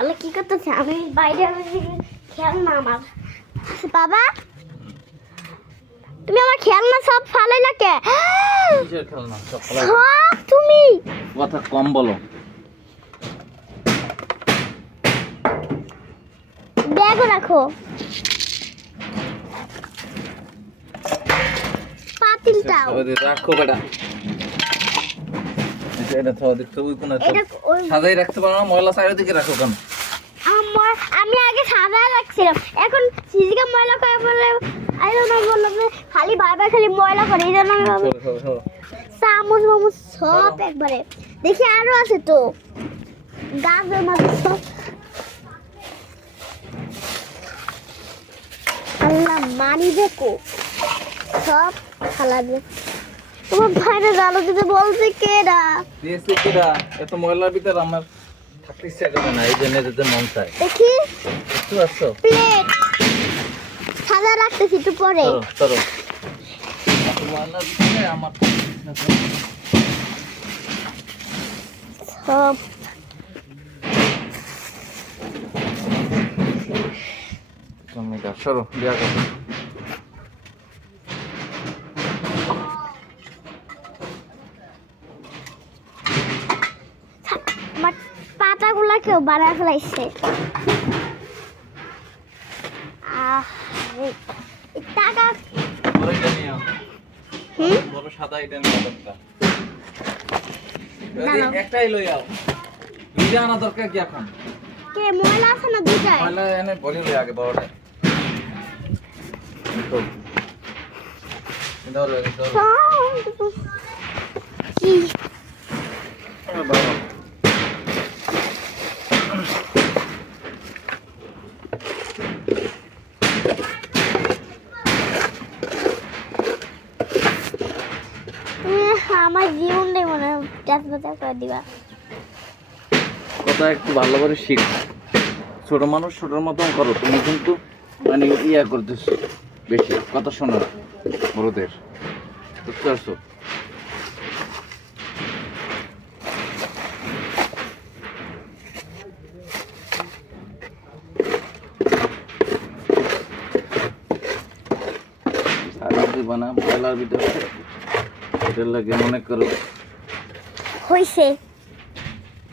আল্লাহ কি করতেছে? আমি বাইরে খেলনা আমার বাবা, তুমি আমার খেলনা সব ফালাইলা কে? কিসের খেলনা সব ফেলাই? সব তুমি কথা কম বলো। ব্যাগও রাখো, পাতিলটাও। রাখো বেটা, এটা তো দেখতে ওই কোন এটা ওই সাজাই রাখতে পারো না, ময়লা সাইডের দিকে রাখো কেন? আমি আগে সাদা রাখছিলাম, এখন সিজিকে ময়লা করে বলে আই ডোন্ট নো, বললাম যে খালি বারবার খালি ময়লা করে, এই জন্য আমি ভাবলাম চামচ মামুচ সব একবারে। দেখি আরো আছে তো গাছের মাঝে সব। আল্লাহ মানি দেখো সব খালাবে। তোমার ভাইরা জানো যদি বলছে কেডা দিয়েছে কিরা? এত ময়লার ভিতর আমার থাকতে ইচ্ছা করে না, এই জন্য যেতে মন চায়। দেখি একটু আসছো প্লেট সাদা রাখতেছি একটু পরে। চলো চলো, এত ময়লার ভিতরে আমার সব তুমি যা সরো বিয়া করো। আমার পাতাগুলা কেউ বানায় ফেলাইছে। এই টাকা বড় এটা নিও, বড় সাদা এটা নিও একটা। দাঁড়াও। একটাই লই যাও, দুইটা আনা দরকার কি এখন? কে ময়লা আছে না দুটাই? ময়লা এনে বলি লই আগে বড়টা। ধরো ধরো কি বাবা, তুমি আমার জীবনটাই মনে হয় চাষবাস করে দিবা। কথা একটু ভালো করে শিখ, ছোট মানুষ ছোটর মতন করো, তুমি কিন্তু মানে ইয়া করতেছো বেশি, কথা শোনো বড়দের, বুঝতে পারছো? বানা ময়লার ভিতরে এটার লাগে মনে করো হইছে